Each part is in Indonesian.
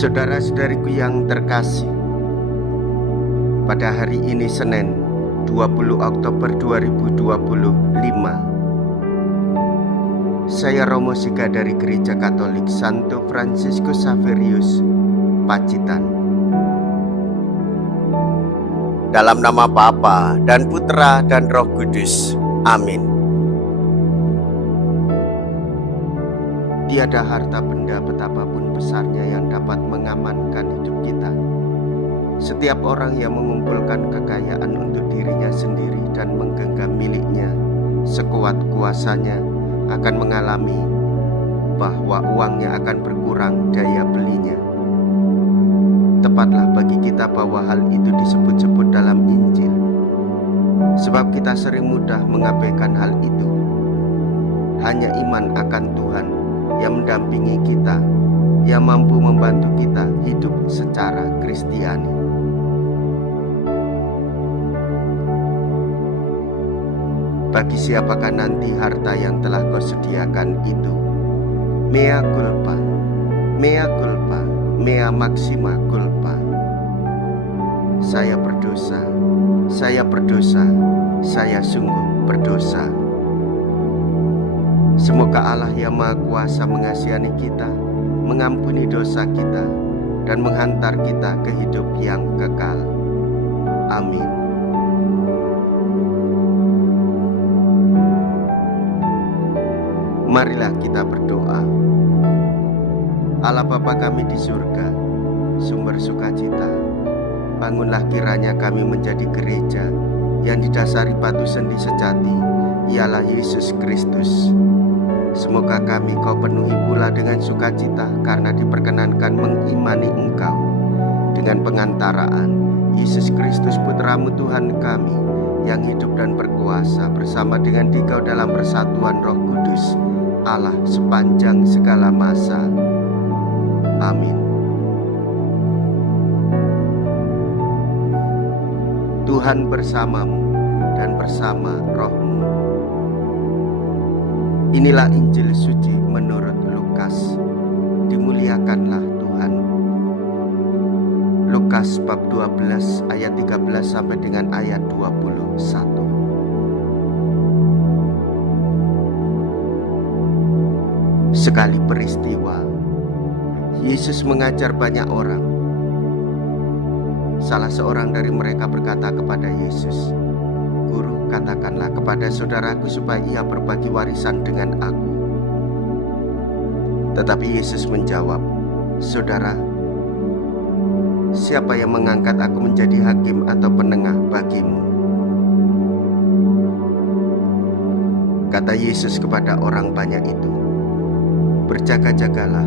Saudara-saudariku yang terkasih, pada hari ini Senin 20 Oktober 2025, saya Romo Sika dari Gereja Katolik Santo Fransiskus Xaverius, Pacitan. Dalam nama Bapa dan Putra dan Roh Kudus. Amin. Tiada harta benda betapapun besarnya yang dapat mengamankan hidup kita. Setiap orang yang mengumpulkan kekayaan untuk dirinya sendiri dan menggenggam miliknya sekuat kuasanya akan mengalami bahwa uangnya akan berkurang daya belinya. Tepatlah bagi kita bahwa hal itu disebut-sebut dalam Injil, sebab kita sering mudah mengabaikan hal itu. Hanya iman akan Tuhan yang mendampingi kita, yang mampu membantu kita hidup secara Kristiani. Bagi siapakah nanti harta yang telah kau sediakan itu? Mea culpa, mea culpa, mea maxima culpa. Saya berdosa, saya berdosa, saya sungguh berdosa. Semoga Allah yang Maha Kuasa mengasihani kita, mengampuni dosa kita, dan menghantar kita ke hidup yang kekal. Amin. Marilah kita berdoa. Allah Bapa kami di surga, sumber sukacita, bangunlah kiranya kami menjadi gereja yang didasari batu sendi sejati, ialah Yesus Kristus. Semoga kami kau penuhi pula dengan sukacita karena diperkenankan mengimani Engkau dengan pengantaraan Yesus Kristus Putramu Tuhan kami yang hidup dan berkuasa bersama dengan Dikau dalam persatuan Roh Kudus Allah sepanjang segala masa. Amin. Tuhan bersamamu dan bersama rohmu. Inilah Injil suci menurut Lukas. Dimuliakanlah Tuhan. Lukas bab 12 ayat 13 sampai dengan ayat 21. Sekali peristiwa, Yesus mengajar banyak orang. Salah seorang dari mereka berkata kepada Yesus, "Guru, katakanlah kepada saudaraku supaya ia berbagi warisan dengan aku." Tetapi Yesus menjawab, "Saudara, siapa yang mengangkat aku menjadi hakim atau penengah bagimu?" Kata Yesus kepada orang banyak itu, "Berjaga-jagalah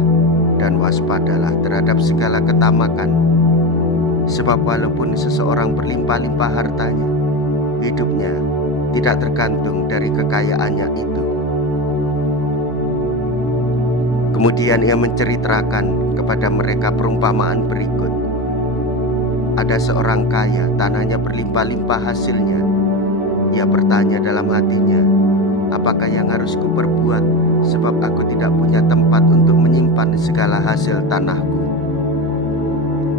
dan waspadalah terhadap segala ketamakan, sebab walaupun seseorang berlimpah-limpah hartanya, hidupnya tidak tergantung dari kekayaannya itu." Kemudian ia menceritakan kepada mereka perumpamaan berikut. Ada seorang kaya, tanahnya berlimpah-limpah hasilnya. Ia bertanya dalam hatinya, "Apakah yang harus kuperbuat, sebab aku tidak punya tempat untuk menyimpan segala hasil tanahku?"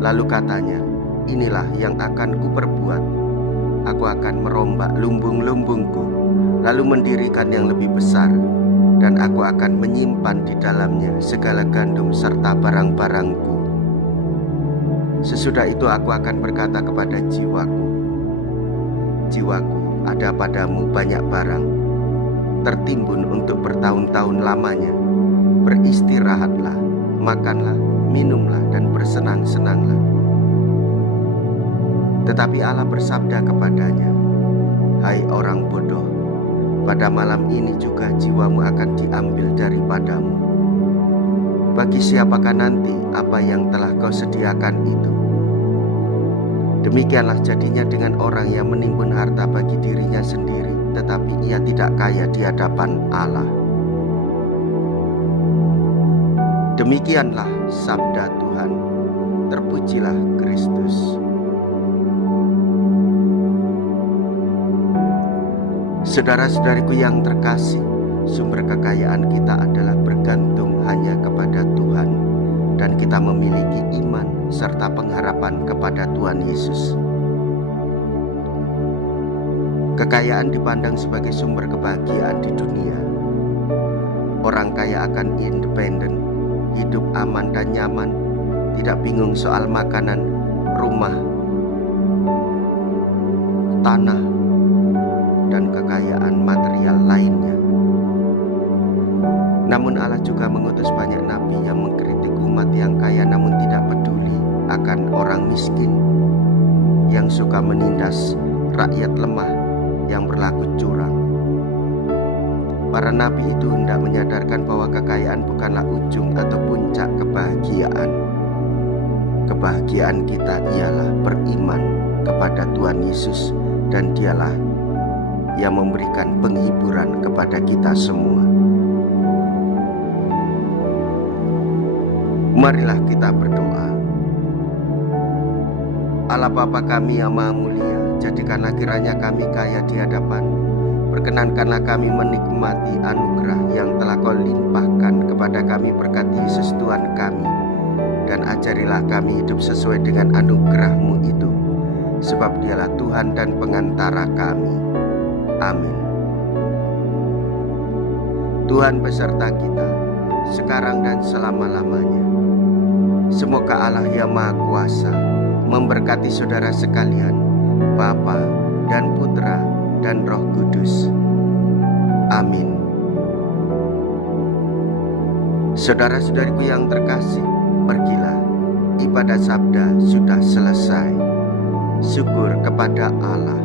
Lalu katanya, "Inilah yang akan kuperbuat. Aku akan merombak lumbung-lumbungku, lalu mendirikan yang lebih besar, dan aku akan menyimpan di dalamnya segala gandum serta barang-barangku. Sesudah itu aku akan berkata kepada jiwaku, jiwaku, ada padamu banyak barang, tertimbun untuk bertahun-tahun lamanya. Beristirahatlah, makanlah, minumlah, dan bersenang-senanglah." Tetapi Allah bersabda kepadanya, "Hai orang bodoh, pada malam ini juga jiwamu akan diambil daripadamu. Bagi siapakah nanti apa yang telah kau sediakan itu?" Demikianlah jadinya dengan orang yang menimbun harta bagi dirinya sendiri, tetapi ia tidak kaya di hadapan Allah. Demikianlah sabda Tuhan. Terpujilah Kristus. Saudara-saudariku yang terkasih, sumber kekayaan kita adalah bergantung hanya kepada Tuhan, dan kita memiliki iman serta pengharapan kepada Tuhan Yesus. Kekayaan dipandang sebagai sumber kebahagiaan di dunia. Orang kaya akan independen, hidup aman dan nyaman, tidak bingung soal makanan, rumah, tanah, dan kekayaan material lainnya. Namun Allah juga mengutus banyak nabi yang mengkritik umat yang kaya namun tidak peduli akan orang miskin, yang suka menindas rakyat lemah, yang berlaku curang. Para nabi itu hendak menyadarkan bahwa kekayaan bukanlah ujung atau puncak kebahagiaan. Kebahagiaan kita ialah beriman kepada Tuhan Yesus, dan Dialah yang memberikan penghiburan kepada kita semua. Marilah kita berdoa. Allah Bapa kami yang Maha Mulia, jadikanlah kiranya kami kaya di hadapan-Mu. Perkenankanlah kami menikmati anugerah yang telah Kau limpahkan kepada kami berkat Yesus Tuhan kami, dan ajarilah kami hidup sesuai dengan anugerah-Mu itu, sebab Dialah Tuhan dan pengantara kami. Amin. Tuhan beserta kita, sekarang dan selama-lamanya. Semoga Allah yang Maha Kuasa memberkati saudara sekalian, Bapa dan Putra dan Roh Kudus. Amin. Saudara-saudariku yang terkasih, pergilah, ibadah sabda sudah selesai. Syukur kepada Allah.